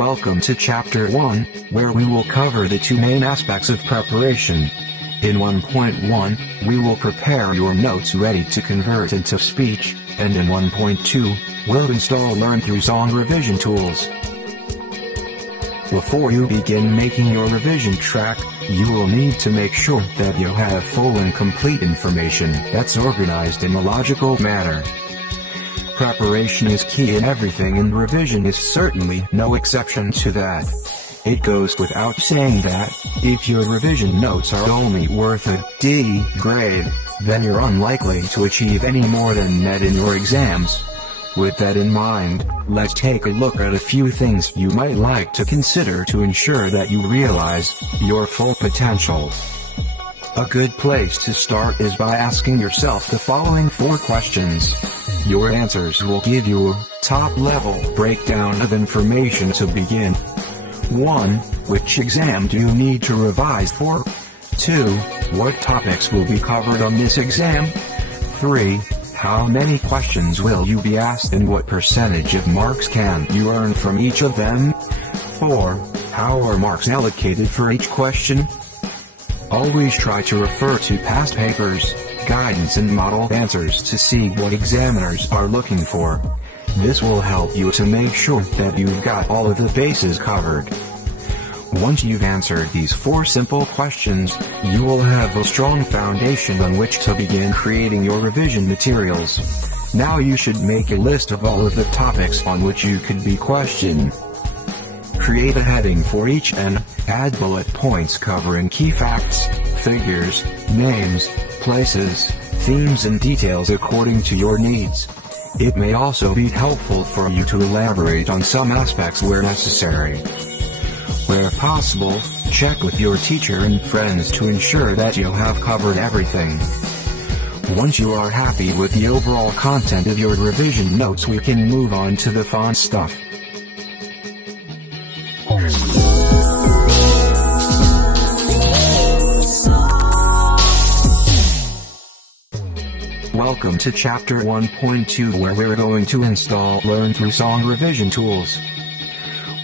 Welcome to Chapter 1, where we will cover the two main aspects of preparation. In 1.1, we will prepare your notes ready to convert into speech, and in 1.2, we'll install Learn Through Song revision tools. Before you begin making your revision track, you will need to make sure that you have full and complete information that's organized in a logical manner. Preparation is key in everything, and revision is certainly no exception to that. It goes without saying that, if your revision notes are only worth a D grade, then you're unlikely to achieve any more than net in your exams. With that in mind, let's take a look at a few things you might like to consider to ensure that you realize your full potential. A good place to start is by asking yourself the following 4 questions. Your answers will give you a top-level breakdown of information to begin. 1. Which exam do you need to revise for? 2. What topics will be covered on this exam? 3. How many questions will you be asked, and what percentage of marks can you earn from each of them? 4. How are marks allocated for each question? Always try to refer to past papers, guidance and model answers to see what examiners are looking for. This will help you to make sure that you've got all of the bases covered. Once you've answered these 4 simple questions, you will have a strong foundation on which to begin creating your revision materials. Now you should make a list of all of the topics on which you could be questioned. Create a heading for each and add bullet points covering key facts, figures, names, places, themes and details according to your needs. It may also be helpful for you to elaborate on some aspects where necessary. Where possible, check with your teacher and friends to ensure that you have covered everything. Once you are happy with the overall content of your revision notes, we can move on to the fun stuff. Welcome to Chapter 1.2, where we're going to install Learn Through Song revision tools.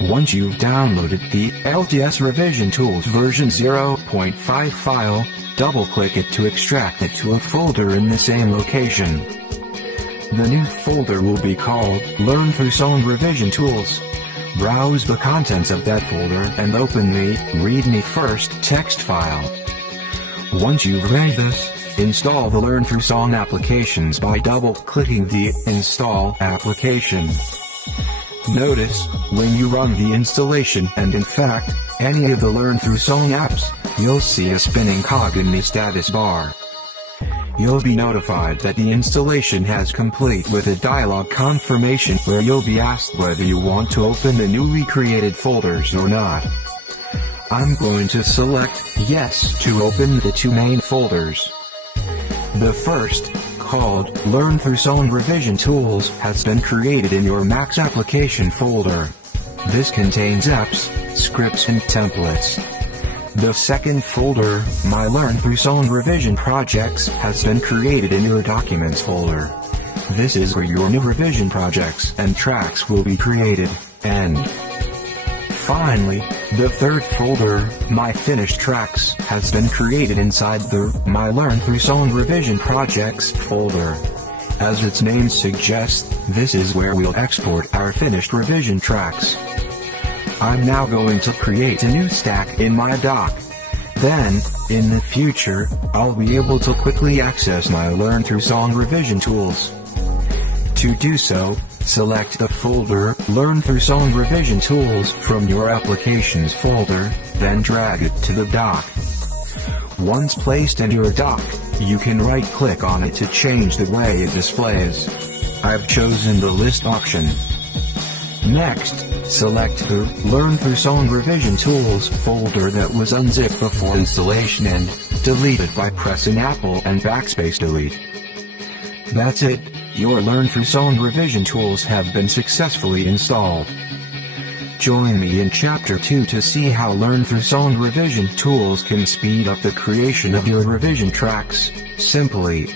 Once you've downloaded the LTS Revision Tools version 0.5 file, double-click it to extract it to a folder in the same location. The new folder will be called Learn Through Song Revision Tools. Browse the contents of that folder and open the Read Me First text file. Once you've read this, install the Learn Through Song applications by double-clicking the Install application. Notice, when you run the installation and in fact, any of the Learn Through Song apps, you'll see a spinning cog in the status bar. You'll be notified that the installation has complete with a dialog confirmation where you'll be asked whether you want to open the newly created folders or not. I'm going to select Yes to open the 2 main folders. The first, called Learn Through Song Revision Tools, has been created in your Max application folder. This contains apps, scripts and templates. The second folder, My Learn Through Song Revision Projects, has been created in your Documents folder. This is where your new revision projects and tracks will be created, and finally, the third folder, My Finished Tracks, has been created inside the My Learn Through Song Revision Projects folder. As its name suggests, this is where we'll export our finished revision tracks. I'm now going to create a new stack in my doc. Then, in the future, I'll be able to quickly access my Learn Through Song revision tools. To do so, select the folder Learn Through Song Revision Tools from your Applications folder, then drag it to the dock. Once placed in your dock, you can right-click on it to change the way it displays. I've chosen the List option. Next, select the Learn Through Song Revision Tools folder that was unzipped before installation and delete it by pressing Apple and Backspace Delete. That's it. Your Learn Through Song revision tools have been successfully installed. Join me in Chapter 2 to see how Learn Through Song revision tools can speed up the creation of your revision tracks, simply.